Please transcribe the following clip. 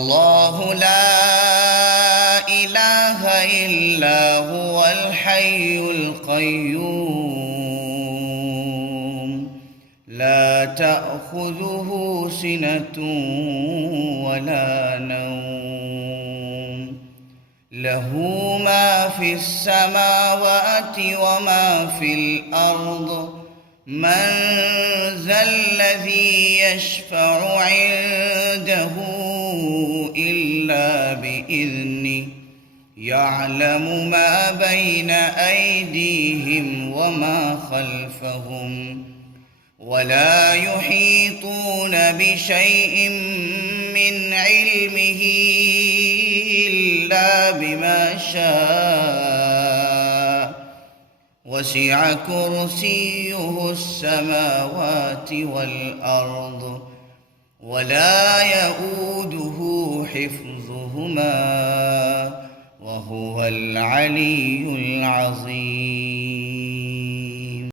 الله لا إله إلا هو الحي القيوم لا تأخذه سنة ولا نوم له ما في السماوات وما في الأرض من ذا الذي يشفع عنده إلا بإذنه يعلم ما بين أيديهم وما خلفهم ولا يحيطون بشيء من علمه إلا بما شاء وسع كرسيه السماوات والأرض ولا يؤوده حفظهما وهو العلي العظيم.